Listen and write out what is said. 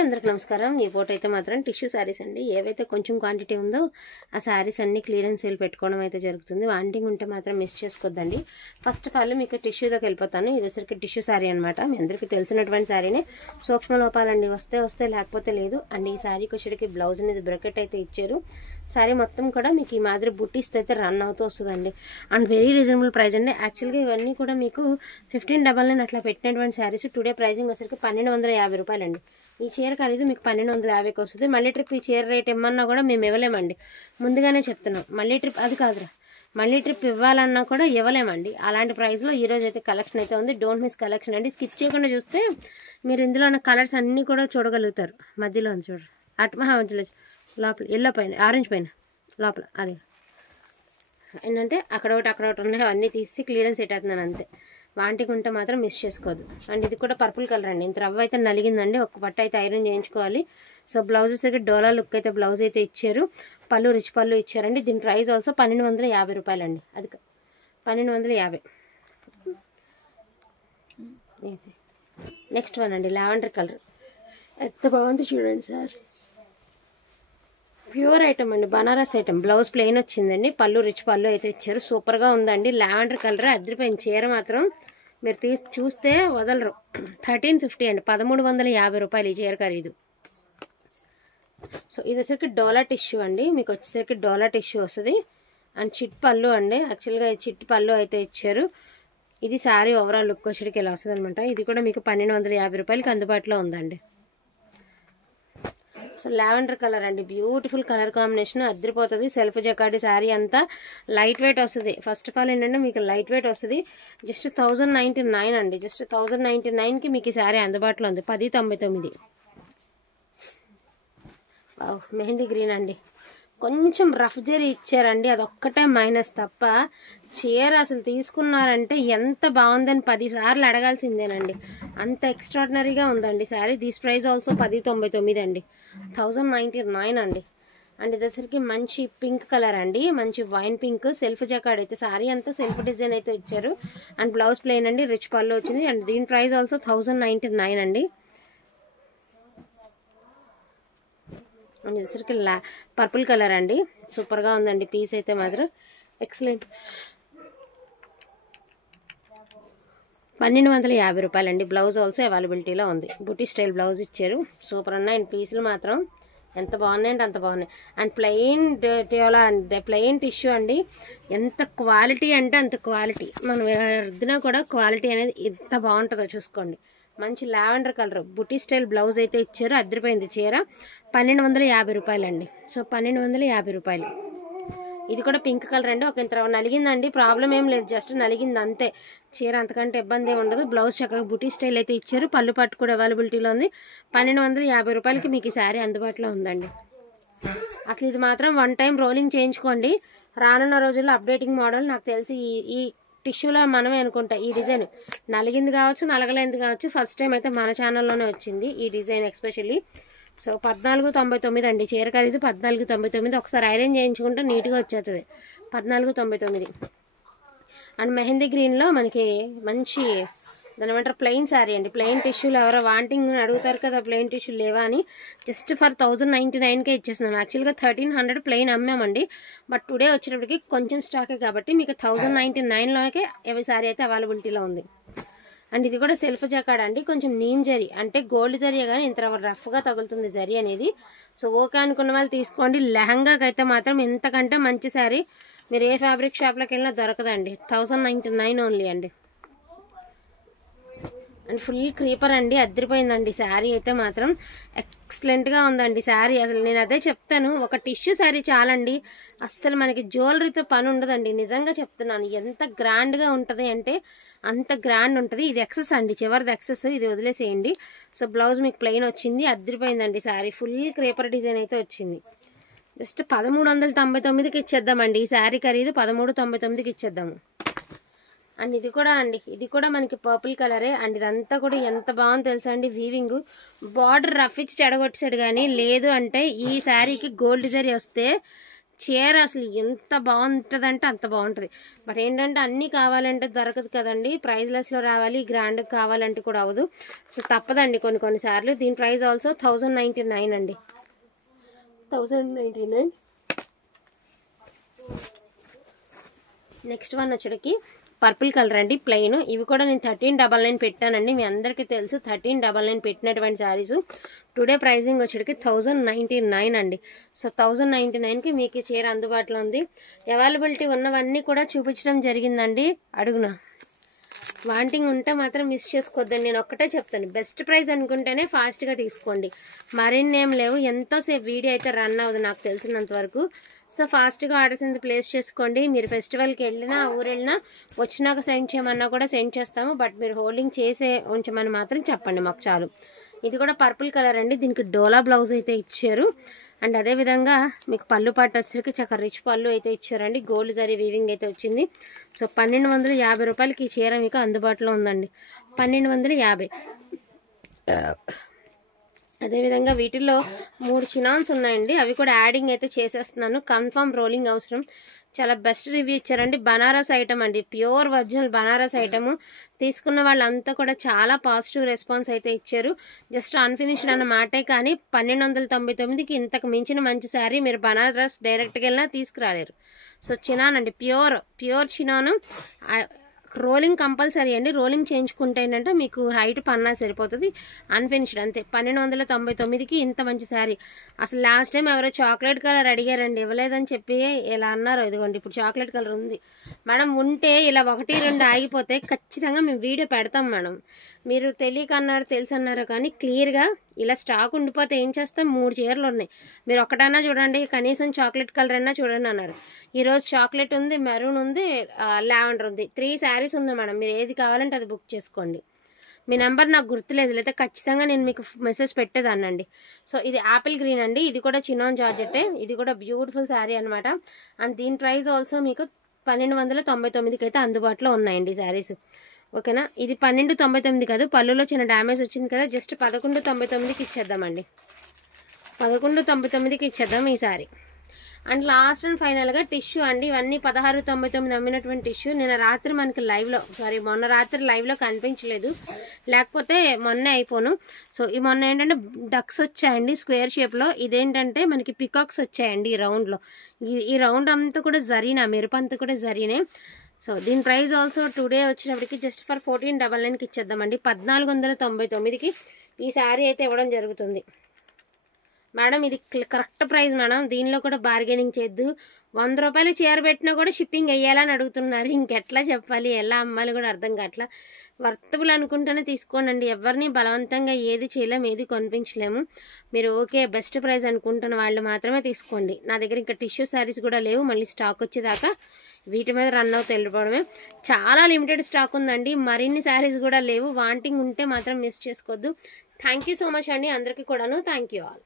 అందరికి నమస్కారం. ఈ ఫోటో అయితే మాత్రం టిష్యూ శారీస్ అండి. ఏవైతే కొంచెం క్వాంటిటీ ఉందో ఆ శారీస్ అన్ని క్లియరెన్స్ సేల్ పెట్టుకోవడం అయితే జరుగుతుంది. వాంటింగ్ ఉంటే మాత్రం మిస్ చేసుకోవద్దండి. ఫస్ట్ ఆఫ్ ఆల్ మీకు టిష్యూలోకి వెళ్ళిపోతాను. ఇది వచ్చరికి టిష్యూ శారీ అనమాట. మీ అందరికీ తెలిసినటువంటి శారీనే. సూక్ష్మ లోపాలండి, వస్తే లేకపోతే లేదు. అండ్ ఈ శారీకి వచ్చేటికి బ్లౌజ్ అనేది బ్రకెట్ అయితే ఇచ్చారు. శారీ మొత్తం కూడా మీకు ఈ మాదిరి బుట్టీస్తో అయితే రన్ అవుతూ వస్తుందండి. అండ్ వెరీ రీజనబుల్ ప్రైస్ అండి. యాక్చువల్గా ఇవన్నీ కూడా మీకు 1599 అట్లా పెట్టినటువంటి శారీస్ టుడే ప్రైజింగ్ వచ్చరికి 1250 రూపాయలండి. ఈ చీర ఖరీదు మీకు 1250కి వస్తుంది. మళ్ళీ ట్రిప్ ఈ చీర రేట్ ఇమ్మన్నా కూడా మేము ఇవ్వలేమండి, ముందుగానే చెప్తున్నాం. మళ్ళీ ట్రిప్ అది కాదురా, మళ్ళీ ట్రిప్ ఇవ్వాలన్నా కూడా ఇవ్వలేమండి. అలాంటి ప్రైస్లో ఈరోజు అయితే కలెక్షన్ అయితే ఉంది. డోంట్ మిస్ కలెక్షన్ అండి. స్కిప్ చేయకుండా చూస్తే మీరు ఇందులో ఉన్న కలర్స్ అన్నీ కూడా చూడగలుగుతారు. మధ్యలో ఉంది చూడరు, మధ్యలో లోపల ఎల్లో పైన ఆరెంజ్ పైన లోపల అది ఏంటంటే అక్కడ ఒకటి ఉన్నాయి. అవన్నీ తీసి క్లియరెన్స్ పెట్టేస్తున్నాను అంతే. వాంటికి ఉంటే మాత్రం మిస్ చేసుకోవద్దు. అండ్ ఇది కూడా పర్పుల్ కలర్ అండి. ఇంత రవ్వ అయితే నలిగిందండి. ఒక పట్టు అయితే ఐరన్ చేయించుకోవాలి. సో బ్లౌజెస్ అయితే డోలా లుక్ అయితే బ్లౌజ్ అయితే ఇచ్చారు. పళ్ళు రిచ్ పళ్ళు ఇచ్చారండి. దీని ప్రైస్ ఆల్సో 1250 రూపాయలండి. అది 1250. నెక్స్ట్ వన్ అండి, లావెండర్ కలర్. ఎంత బాగుంది చూడండి సార్. ప్యూర్ ఐటమ్ అండి, బనారస్ ఐటమ్. బ్లౌజ్ ప్లెయిన్ వచ్చిందండి. పళ్ళు రిచ్ పళ్ళు అయితే ఇచ్చారు. సూపర్గా ఉందండి. లావెండర్ కలర్ అదిరిపోయిన చీర మాత్రం మీరు చూస్తే వదలరు. 1350 అండి, 1350 రూపాయలు ఈ చీర ఖరీదు. సో ఇది వచ్చరికి డోలా టిష్యూ అండి. మీకు వచ్చేసరికి డోలా టిష్యూ వస్తుంది. అండ్ చిట్ పళ్ళు అండి. యాక్చువల్గా చిట్ పళ్ళు అయితే ఇచ్చారు. ఇది శారీ ఓవరాల్ లుక్ వచ్చరికి ఇలా వస్తుంది అనమాట. ఇది కూడా మీకు 1250 రూపాయలకి అందుబాటులో ఉందండి. సో లావెండర్ కలర్ అండి, బ్యూటిఫుల్ కలర్ కాంబినేషన్, అద్దరిపోతుంది. సెల్ఫ్ జకార్డ్ శారీ అంతా లైట్ వెయిట్ వస్తుంది. ఫస్ట్ ఆఫ్ ఆల్ ఏంటంటే మీకు లైట్ వెయిట్ వస్తుంది. జస్ట్ 1099 అండి. జస్ట్ 1099కి మీకు ఈ శారీ అందుబాటులో ఉంది. 1099. మెహందీ గ్రీన్ అండి. కొంచెం రఫ్ జరీ ఇచ్చారండి, అదొక్కటే మైనస్ తప్ప చీర అసలు తీసుకున్నారంటే ఎంత బాగుందని 10 సార్లు అడగాల్సిందేనండి. అంత ఎక్స్ట్రాడినరీగా ఉందండి శారీ. దీస్ ప్రైస్ ఆల్సో 1099 అండి, 1099 అండి. అండ్ ఇదేసరికి మంచి పింక్ కలర్ అండి, మంచి వైన్ పింక్. సెల్ఫ్ జకార్డ్ అయితే శారీ అంతా సెల్ఫ్ డిజైన్ అయితే ఇచ్చారు. అండ్ బ్లౌజ్ ప్లెయిన్ అండి, రిచ్ పళ్ళు వచ్చింది. అండ్ దీని ప్రైస్ ఆల్సో 1099 అండి. అండ్ ఇసరికి పర్పుల్ కలర్ అండి. సూపర్గా ఉందండి పీస్ అయితే మాత్రం ఎక్సలెంట్. 1250 రూపాయలండి. బ్లౌజ్ ఆల్సో అవైలబిలిటీలో ఉంది. బుటీ స్టైల్ బ్లౌజ్ ఇచ్చారు. సూపర్ ఉన్నాయి. అండ్ పీసులు మాత్రం ఎంత బాగున్నాయంటే అంత బాగున్నాయి. అండ్ ప్లెయిన్ టిష్యూ అండి. ఎంత క్వాలిటీ అంటే అంత క్వాలిటీ. మనం రుద్దినా కూడా క్వాలిటీ అనేది ఎంత బాగుంటుందో చూసుకోండి. మంచి లావెండర్ కలర్ బుటీ స్టైల్ బ్లౌజ్ అయితే ఇచ్చారు. అద్దరిపోయింది చీర. 1250 రూపాయలండి. సో 1250 రూపాయలు. ఇది కూడా పింక్ కలర్ అండి. ఒక ఇంత నలిగిందండి, ప్రాబ్లం ఏం లేదు, జస్ట్ నలిగింది అంతే. చీర అంతకంటే ఇబ్బంది ఏమి ఉండదు. బ్లౌజ్ చక్కగా బుటీ స్టైల్ అయితే ఇచ్చారు. పళ్ళు పట్టు కూడా అవైలబిలిటీలో ఉంది. 1250 రూపాయలకి మీకు ఈ శారీ అందుబాటులో ఉందండి. అసలు ఇది మాత్రం వన్ టైం రోలింగ్ చేయించుకోండి. రానున్న రోజుల్లో అప్డేటింగ్ మోడల్ నాకు తెలిసి ఈ టిష్యూలో మనమే అనుకుంటా. ఈ డిజైన్ నలిగింది కావచ్చు, నలగలేంది కావచ్చు, ఫస్ట్ టైం అయితే మన ఛానల్లోనే వచ్చింది ఈ డిజైన్ ఎస్పెషల్లీ. సో 1499 అండి చీర ఖరీదు. 1499. ఒకసారి ఐరన్ చేయించుకుంటే నీట్గా వచ్చేస్తుంది. 1499. అండ్ మెహందీ గ్రీన్లో మనకి మంచి దాని ఏమంటారు ప్లెయిన్ శారీ అండి. ప్లెయిన్ టిష్యూలు ఎవరో వాంటింగ్ అడుగుతారు కదా, ప్లెయిన్ టిష్యూలు లేవా అని జస్ట్ ఫర్ 1099కే ఇచ్చేస్తున్నాం. యాక్చువల్గా 1300 ప్లెయిన్ అమ్మామండి. బట్ టుడే వచ్చేటప్పటికి కొంచెం స్టాకే కాబట్టి మీకు 1099లోకే ఈ శారీ అయితే అవైలబిలిటీలో ఉంది. అండ్ ఇది కూడా సెల్ఫ్ జకార్డ్ అండి. కొంచెం నీమ్ జరీ అంటే గోల్డ్ జరీ, కానీ ఇంత రఫ్గా తగులుతుంది జరీ అనేది. సో ఓకే అనుకున్న వాళ్ళు తీసుకోండి. లెహంగాకి అయితే మాత్రం ఇంతకంటే మంచి శారీ మీరు ఏ ఫ్యాబ్రిక్ షాప్లోకి వెళ్ళినా దొరకదండి. 1099 ఓన్లీ అండి. అండ్ ఫుల్ క్రీపర్ అండి, అద్దరిపోయిందండి శారీ అయితే మాత్రం. ఎక్సలెంట్గా ఉందండి శారీ. అసలు నేను అదే చెప్తాను, ఒక టిష్యూ శారీ చాలండి. అస్సలు మనకి జ్యువెలరీతో పని ఉండదండి. నిజంగా చెప్తున్నాను, ఎంత గ్రాండ్గా ఉంటుంది అంటే అంత గ్రాండ్ ఉంటుంది. ఇది ఎక్సెస్ అండి, చివరిది ఎక్సెస్, ఇది వదిలేసేయండి. సో బ్లౌజ్ మీకు ప్లెయిన్ వచ్చింది. అద్దరిపోయిందండి శారీ. ఫుల్ క్రీపర్ డిజైన్ అయితే వచ్చింది. జస్ట్ 1399కి ఇచ్చేద్దామండి. ఈ శారీ ఖరీదు 1399కి ఇచ్చేద్దాము. అండ్ ఇది కూడా అండి, ఇది కూడా మనకి పర్పుల్ కలరే. అండ్ ఇదంతా కూడా ఎంత బాగుంది తెలుసా అండి. వీవింగ్ బార్డర్ రఫ్ ఇచ్చి చెడగొట్టాడు, కానీ లేదు అంటే ఈ శారీకి గోల్డ్ జరీ వస్తే చీర అసలు ఎంత బాగుంటుంది అంటే అంత బాగుంటుంది. బట్ ఏంటంటే అన్నీ కావాలంటే దొరకదు కదండి, ప్రైజ్లెస్లో రావాలి, గ్రాండ్గా కావాలంటే కూడా అవ్వదు. సో తప్పదండి కొన్నిసార్లు. దీని ప్రైస్ ఆల్సో 1099 అండి, 1099. నెక్స్ట్ వన్ వచ్చేటికి పర్పుల్ కలర్ అండి, ప్లెయిన్. ఇవి కూడా నేను 1399 పెట్టానండి. మీ అందరికీ తెలుసు 1399 పెట్టినటువంటి శారీస్. టుడే ప్రైజింగ్ వచ్చేటికి 1099 అండి. సో 1099కి మీకు ఈ చీర అందుబాటులో ఉంది. అవైలబిలిటీ ఉన్నవన్నీ కూడా చూపించడం జరిగిందండి. అడుగునా వాంటింగ్ ఉంటే మాత్రం మిస్ చేసుకోవద్దండి. నేను ఒక్కటే చెప్తాను, బెస్ట్ ప్రైస్ అనుకుంటేనే ఫాస్ట్గా తీసుకోండి. మరిన్ని ఏం లేవు, ఎంతోసేపు వీడియో అయితే రన్ అవ్వదు నాకు తెలిసినంత వరకు. సో ఫాస్ట్గా ఆర్డర్స్ అనేది ప్లేస్ చేసుకోండి. మీరు ఫెస్టివల్కి వెళ్ళినా ఊరు వెళ్ళినా వచ్చినాక సెండ్ చేయమన్నా కూడా సెండ్ చేస్తాము. బట్ మీరు హోల్డింగ్ చేసే ఉంచమని మాత్రం చెప్పండి మాకు చాలు. ఇది కూడా పర్పుల్ కలర్ అండి, దీనికి డోలా బ్లౌజ్ అయితే ఇచ్చారు. అండ్ అదేవిధంగా మీకు పళ్ళు పాటు వచ్చేసరికి చక్కగా రిచ్ పళ్ళు అయితే ఇచ్చారండి. గోల్డ్ జరీ వీవింగ్ అయితే వచ్చింది. సో 1250 రూపాయలకి ఈ చీర మీకు అందుబాటులో ఉందండి, 1250. అదేవిధంగా వీటిల్లో 3 చినాన్స్ ఉన్నాయండి, అవి కూడా యాడింగ్ అయితే చేసేస్తున్నాను. కన్ఫర్మ్ రోలింగ్ అవసరం. చాలా బెస్ట్ రివ్యూ ఇచ్చారండి. బనారస్ ఐటమ్ అండి, ప్యూర్ ఒరిజినల్ బనారస్ ఐటము. తీసుకున్న వాళ్ళంతా కూడా చాలా పాజిటివ్ రెస్పాన్స్ అయితే ఇచ్చారు. జస్ట్ అన్ఫినిష్డ్ అన్న మాటే, కానీ 1299కి ఇంతకు మించిన మంచి శారీ మీరు బనారస్ డైరెక్ట్గా వెళ్ళినా తీసుకురాలేరు. సో చినాన్ అండి, ప్యూర్ చినాను. రోలింగ్ కంపల్సరీ అండి, రోలింగ్ చేయించుకుంటే ఏంటంటే మీకు హైట్ పన్నా సరిపోతుంది. అన్ఫినిష్డ్ అంతే. 1299కి ఇంత మంచి శారీ. అసలు లాస్ట్ టైం ఎవరో చాక్లెట్ కలర్ అడిగారండి, ఇవ్వలేదని చెప్పి ఇలా అన్నారు. ఇదిగోండి ఇప్పుడు చాక్లెట్ కలర్ ఉంది మేడం. ఉంటే ఇలా 1-2 ఆగిపోతే ఖచ్చితంగా మేము వీడియో పెడతాం మేడం. మీరు తెలియక అన్నారు తెలుసు అన్నారు, కానీ క్లియర్గా ఇలా స్టాక్ ఉండిపోతే ఏం చేస్తాం. 3 చీరలు ఉన్నాయి, మీరు ఒకటన్నా చూడండి, కనీసం చాక్లెట్ కలర్ అయినా చూడండి అన్నారు. ఈరోజు చాక్లెట్ ఉంది, మెరూన్ ఉంది, లావెండర్ ఉంది, 3 శారీస్ ఉన్నాయి మేడం. మీరు ఏది కావాలంటే అది బుక్ చేసుకోండి. మీ నెంబర్ నాకు గుర్తులేదు, లేదా ఖచ్చితంగా నేను మీకు మెసేజ్ పెట్టేదాన్నండి. సో ఇది యాపిల్ గ్రీన్ అండి, ఇది కూడా చినాన్ జార్జెట్టే. ఇది కూడా బ్యూటిఫుల్ శారీ అనమాట. అండ్ దీని ప్రైస్ ఆల్సో మీకు 1299కి అయితే అందుబాటులో ఉన్నాయండి శారీస్. ఓకేనా. ఇది 1299 కాదు, పళ్ళులో చిన్న డ్యామేజ్ వచ్చింది కదా, జస్ట్ 1199కి ఇచ్చేద్దామండి, 1199కి ఇచ్చేద్దాం ఈ సారీ. అండ్ లాస్ట్ అండ్ ఫైనల్గా టిష్యూ అండి. ఇవన్నీ 1699 అమ్మినటువంటి టిష్యూ. నిన్న రాత్రి మనకి మొన్న రాత్రి లైవ్లో కనిపించలేదు, లేకపోతే మొన్నే అయిపోను. సో ఈ మొన్న ఏంటంటే డక్స్ వచ్చాయండి స్క్వేర్ షేప్లో. ఇదేంటంటే మనకి పికాక్స్ వచ్చాయండి ఈ రౌండ్లో. ఈ రౌండ్ అంతా కూడా జరీనా, మెరుపంతా కూడా జరీనే. సో దీని ప్రైస్ ఆల్సో టుడే వచ్చినప్పటికి జస్ట్ ఫర్ 1499కి ఇచ్చేద్దామండి, 1499కి ఈ శారీ అయితే ఇవ్వడం జరుగుతుంది మేడం. ఇది కరెక్ట్ ప్రైస్ మేడం, దీనిలో కూడా బార్గెనింగ్ చేద్దు. 100 రూపాయలు చీర పెట్టినా కూడా షిప్పింగ్ వేయాలని అడుగుతున్నారు. ఇంకెట్లా చెప్పాలి, ఎలా అమ్మాలి కూడా అర్థం కావట్లా. వర్తబుల్ అనుకుంటేనే తీసుకోనండి, ఎవరిని బలవంతంగా ఏది చేయలేము, ఏది కొనిపించలేము. మీరు ఓకే బెస్ట్ ప్రైస్ అనుకుంటున్న వాళ్ళు మాత్రమే తీసుకోండి. నా దగ్గర ఇంకా టిష్యూ శారీస్ కూడా లేవు, మళ్ళీ స్టాక్ వచ్చేదాకా వీటి మీద రన్ అవుతూ వెళ్ళిపోవడమే. చాలా లిమిటెడ్ స్టాక్ ఉందండి, మరిన్ని శారీస్ కూడా లేవు. వాంటింగ్ ఉంటే మాత్రం మిస్ చేసుకోవద్దు. థ్యాంక్ యూ సో మచ్ అండి అందరికీ కూడాను. Thank you all.